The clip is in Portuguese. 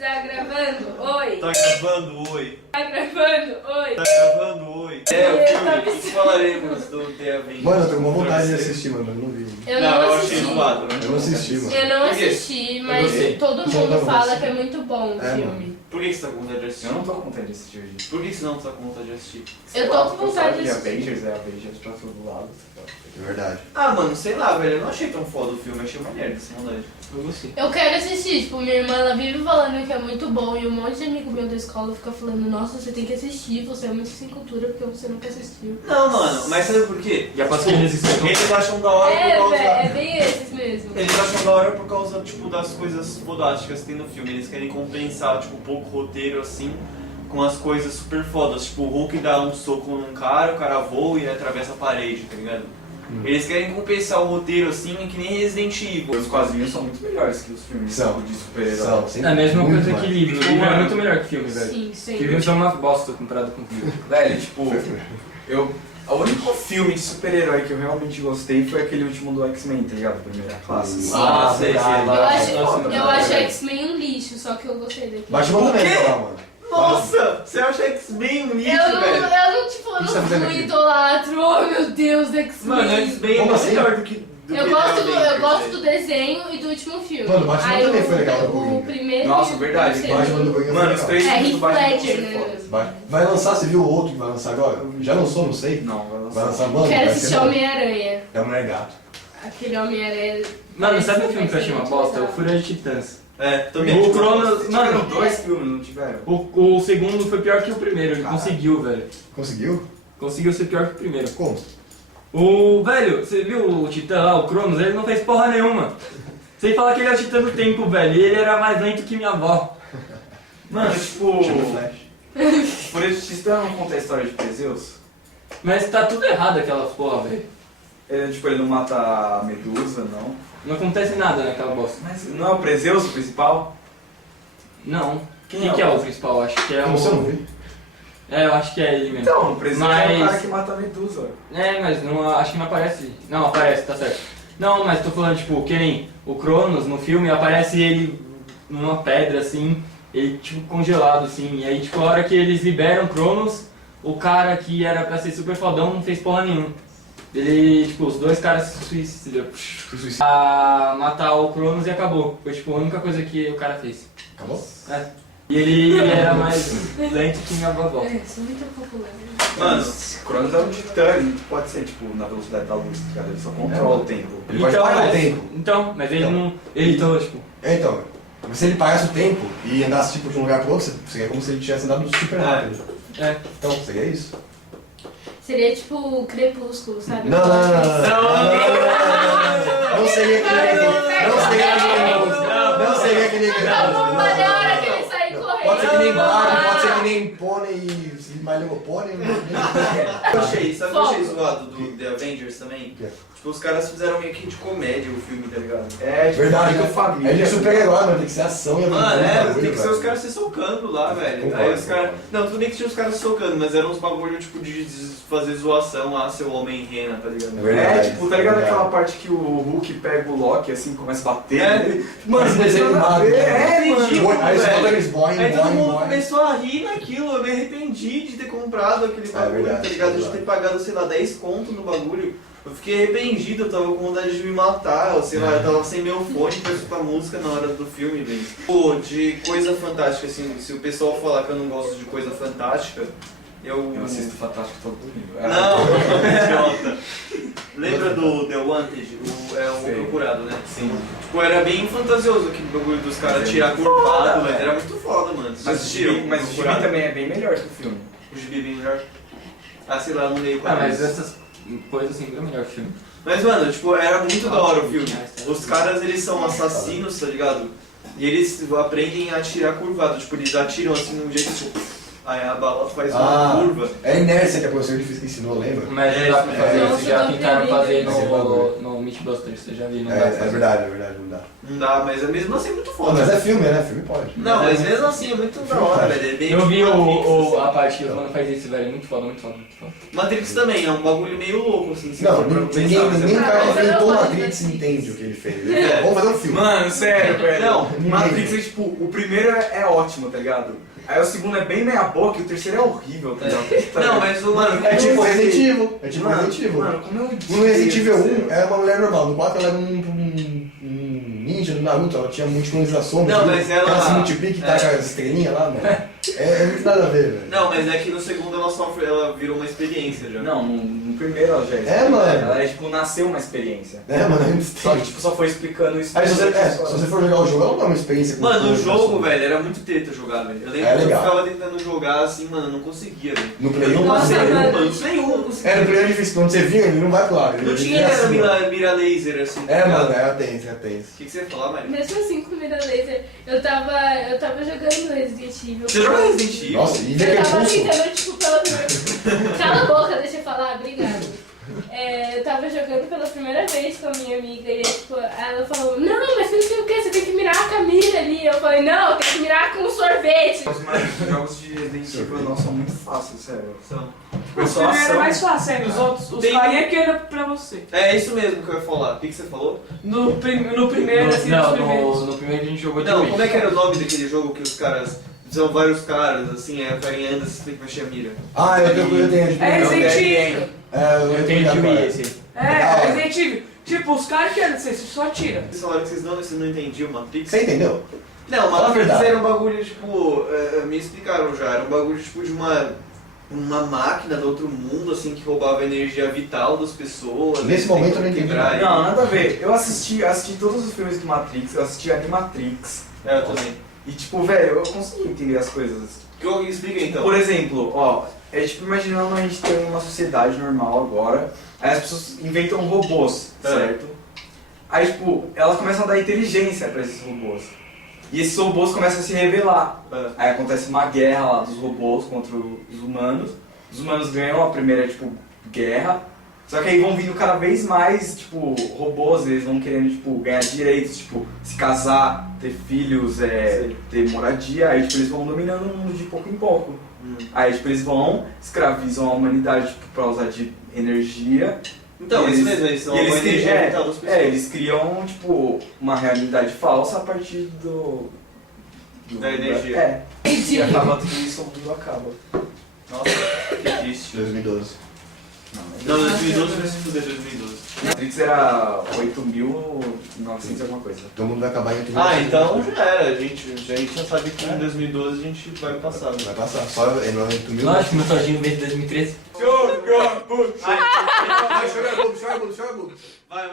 Tá gravando? Oi. Tá gravando, oi. Tá gravando? Oi. Tá gravando, oi. É, o filme que falaremos do The Avengers. Mano, eu tô com uma vontade de assistir, mano, mas eu não vi. Eu Não, eu assisti. achei zoado, né? Eu não assisti, mano. Eu não Por quê? assisti, mas todo Então mundo não fala assisti. que é muito bom o É, filme. Por que você tá com vontade de assistir? Eu não tô com vontade de assistir hoje. Por que você não tá com vontade de assistir? Eu tô com vontade de de assistir. Avengers, é Avengers pra todo lado. É verdade. Ah, mano, sei lá, velho. Eu não achei tão foda o filme. Achei uma merda, sem vontade. Eu gostei. Eu quero assistir, tipo, minha irmã ela vive falando que é muito bom e um monte de amigo meu da escola fica falando, nossa, você tem que assistir, você é muito sem cultura porque você nunca assistiu. Não, mano, mas sabe por quê? E a parte que eles explicam. Eles acham da hora por causa... É bem esses mesmo. Eles acham da hora por causa, tipo, das coisas fodásticas que tem no filme. Eles querem compensar, tipo, um pouco o roteiro, assim, com as coisas super fodas. Tipo, o Hulk dá um soco num cara, o cara voa e atravessa a parede, tá ligado? Eles querem compensar o roteiro, assim, que nem Resident Evil. Os quadrinhos são muito melhores que os filmes São. de super-herói. São, sempre. É a mesma Muito coisa mais. que livro. Livro é muito melhor que filme, velho. Sim, sim. Filmes são uma bosta comparado com filme. Velho, tipo, o único filme de super-herói que eu realmente gostei foi aquele último do X-Men, tá ligado? Primeira classe. Sim. Ah, sei, sei. Eu acho X-Men um lixo, só que eu gostei daquele. Batman também, quê? tá, mano. Nossa, você acha X-Men um lixo, Eu velho? não, tipo, eu O que você tá fazendo não aqui? idolatro, oh meu Deus, Mano, X-Men. X-Men é Como muito assim? melhor do que Eu The gosto Avengers, do desenho e do último filme. Mano, o Batman Aí também foi legal, o Coringa. primeiro Nossa, e o verdade, terceiro. Batman do Coringa foi Mano, os legal. três É, filmes Heath do Batman Ledger, são fodas. né? Vai lançar, você viu o outro que vai lançar agora? Já lançou, não sei. Não, vai Vai lançar, mano. Quero vai assistir ser bom. Homem-Aranha. É o Mulher Gato. Aquele Homem-Aranha. Mano, sabe o parece filme que eu achei uma muito bosta? O legal. Fúria de Titãs. É, também. O Cronos, Tiveram mano, dois filmes, não tiveram? o segundo foi pior que o primeiro, ele Caralho. conseguiu, velho. Conseguiu? Conseguiu ser pior que o primeiro. Como? O, velho, você viu o Titã lá, o Cronos, ele não fez porra nenhuma. Sem falar que ele é o Titã do tempo, velho, e ele era mais lento que minha avó. Mano, tipo... Chama o Flash. Por isso, Titã não conta a história de Teseus? Mas tá tudo errado aquelas porra, velho. Ele não mata a Medusa, não. Não acontece nada naquela bosta. Mas não é o Preseus o principal? Não. Quem Quem é que o- é o principal? Acho que é Como você não o... viu? É, eu acho que é ele mesmo. Então, o Preseus é o cara Mas... que mata a Medusa. É, mas não, acho que não aparece. Não, aparece, tá certo. Não, mas tô falando, tipo, que nem o Cronos no filme, aparece ele numa pedra, assim, ele, tipo, congelado, assim. E aí, tipo, a hora que eles liberam Cronos, o cara que era pra ser super fodão não fez porra nenhuma. Ele, tipo, os dois caras se suicidam. A matar o Cronos e acabou. Foi, tipo, a única coisa que o cara fez. Acabou? É. E ele era mais lento que minha vovó. É, sou muito popular. Mano, O Cronos é um titã, ele não pode ser, tipo, na velocidade da luz, tá ligado? Ele só controla o tempo. Ele pode parar o mas, tempo. então, mas ele Então. não... Ele então, tipo... É, então, se ele parasse o tempo e andasse tipo de um lugar pro outro, seria como se ele tivesse andado super rápido. É. Então, seria isso. Seria tipo o Crepúsculo, sabe? Não, não, não, não, não. Não seria que nem. Não seria que nem. Não seria que nem. Não, mas na hora que ele sair correndo. Pode ser que nem Barbie, pode ser que nem pônei, se malhou o pônei. eu achei, sabe o que eu achei Fogo. zoado do The Avengers também? quê? Tipo, os caras fizeram meio que de comédia o filme, tá ligado? É, tipo, Verdade, fica né? família. Ele é super-herói, mano, tem que ser ação e aventura. Mano, bagulho, tem que ser velho. os caras se socando lá, velho. Concordo, Aí os caras. concordo. Não, tudo bem que tinha os caras se socando, mas eram uns bagulho tipo de fazer zoação lá, seu Homem-Rena, tá ligado? É verdade. É, tipo, tá ligado Verdade. aquela parte que o Hulk pega o Loki assim, começa a bater É. nele? Esse desenho nada a animado, ver. né? É, mano. ridículo, Aí você velho. bota aqueles boing, Aí todo boing, mundo boing. começou a rir naquilo, eu me arrependi de ter comprado aquele bagulho, verdade, tá ligado? é De verdade. ter pagado, sei lá, 10 conto no bagulho. Eu fiquei arrependido, eu tava com vontade de me matar, ou sei lá, eu tava sem meu fone pra escutar música na hora do filme, velho. Pô, de coisa fantástica, assim, se o pessoal falar que eu não gosto de coisa fantástica, eu... Eu assisto Fantástico todo domingo. Não, idiota. Lembra do The Wanted? O Sei. Procurado, né? Sim. Tipo, era bem fantasioso aquele bagulho dos caras tirar curvado, velho. Era muito foda, mano. Vocês Mas assistiram o gibi Procurado? também é bem melhor que o filme. O gibi é bem melhor. Ah, sei lá, não leio Ah, mas quadrinhos. essas coisas assim, é o melhor filme. Mas, mano, tipo, era muito da hora o filme. Ah, Os caras, eles são assassinos, tá ligado? E eles aprendem a atirar curvado. Tipo, eles atiram assim de um jeito, tipo... Aí a bala faz uma curva. É a inércia que a professora de física ensinou, lembra? Mas não dá pra fazer, Nossa, isso já eu tô tentaram fazer aprendendo esse bagulho. no Mythbusters, você já viu, não É, dá pra é fazer. verdade, não dá. Não dá, mas mesmo assim é muito Pô, foda. mas é filme, né? Filme pode. Não, mas mesmo assim é muito da hora, velho. É bem Eu vi tipo Matrix, a parte quando faz isso, velho. Muito foda, muito foda, muito foda. Matrix também é um bagulho meio louco, assim. se Não, for pra ninguém, pensar, mas é ninguém muito cara mas que eu inventou não gosto Matrix de entende o que ele fez. Ele falou, vamos fazer um filme. Mano, sério, velho. Não, Matrix é tipo, o primeiro é ótimo, tá ligado? Aí o segundo é bem meia boca e o terceiro é horrível, tá ligado? Não, mas o mano. É tipo Resident Evil. É tipo Mano, Resident Evil. Mano, como eu No Resident Evil 1 era uma mulher normal, no 4 ela era um ninja do Naruto, ela tinha multiplanização. Não, mas ela- se multiplica e é. taca as estrelinhas lá, mano. É muito nada a ver, velho. Não, mas é que no segundo ela virou uma experiência já. Não, no primeiro ela já É, mano. Ela tipo, nasceu uma experiência. É, mano, é muito Só que estranho. tipo, só foi explicando isso. Aí se você for jogar o jogo, ela não é uma experiência com Mano, o com- jogo, velho, era muito treta jogar, velho. Eu lembro É que eu legal. ficava tentando jogar assim, mano, eu não conseguia, velho. No Play Eu não 1, Nossa, passei mano. mano, nenhum, não conseguia. no Play 1 é difícil, quando você vira, ele não vai pro lado. Não ele tinha fica assim, ó. mira laser assim. tá É, ligado? mano, é tenso, é tenso. O que você ia falar, Maria? Mesmo assim, com mira laser, eu tava jogando Resident Evil. Você joga Resident Evil? Nossa, e vê Eu que é tava pulso. tentando, tipo, pela primeira... Cala a boca, deixa eu falar, obrigada. Eu tava jogando pela primeira vez com a minha amiga e tipo, ela falou, não, mas você não sei o que, você tem que mirar com a mira ali. Eu falei, não, tem que mirar com o sorvete. Os jogos de Resident Evil não são muito fáceis, sério. São. Foi O só primeiro é ação. mais fácil, aí os outros, os Tem- carinha que olham pra você. É isso mesmo que eu ia falar. O que você falou? No primeiro, assim, nos primeiros. no primeiro a gente jogou de Não, Wii. como é que era o nome daquele jogo que os caras. São vários caras, assim, a carinha anda, você tem que mexer a mira. Ah, eu tenho tipo, É eu Resident Dead Evil. Eu tenho de Wii esse. É, Resident Evil. Tipo, os caras que olham, você só tira. Vocês falaram que vocês não entendiam Matrix? Você entendeu? Não, Fala a Matrix verdade. era um bagulho, tipo, me explicaram já, era um bagulho, tipo, de uma máquina do outro mundo, assim, que roubava a energia vital das pessoas. Nesse tem momento que eu não entendi. quebrar ele. Não, nada a ver. Eu assisti todos os filmes do Matrix, eu assisti Animatrix. É, eu também. E tipo, velho, eu consegui entender as coisas. Explica então. Por exemplo, ó, é tipo imaginando a gente ter uma sociedade normal agora, aí as pessoas inventam robôs, É. certo? Aí tipo, elas começam a dar inteligência pra esses robôs. E esses robôs começam a se revelar. É. Aí acontece uma guerra lá dos robôs contra os humanos. Os humanos ganham a primeira, tipo, guerra. Só que aí vão vindo cada vez mais, tipo, robôs, eles vão querendo, tipo, ganhar direitos, tipo, se casar, ter filhos, ter moradia. Aí, tipo, eles vão dominando o mundo de pouco em pouco. Aí, tipo, eles vão, escravizam a humanidade, tipo, pra usar de energia. Então, E isso mesmo, eles são e a eles energia criam, vital das pessoas. eles criam, tipo, uma realidade falsa a partir Da energia. É. E acaba tudo isso, o mundo acaba. Nossa, que triste. 2012. Não, 2012 vai se fuder 2012. Matrix era 8.900 alguma coisa. Todo mundo vai acabar em outro Ah, então já era. A gente já sabe que em 2012 a gente vai no passado. Vai passar. Só é 8 mil. Lógico, meu todinho veio de 2013. Chora, bobo, chora, bobo. Vai.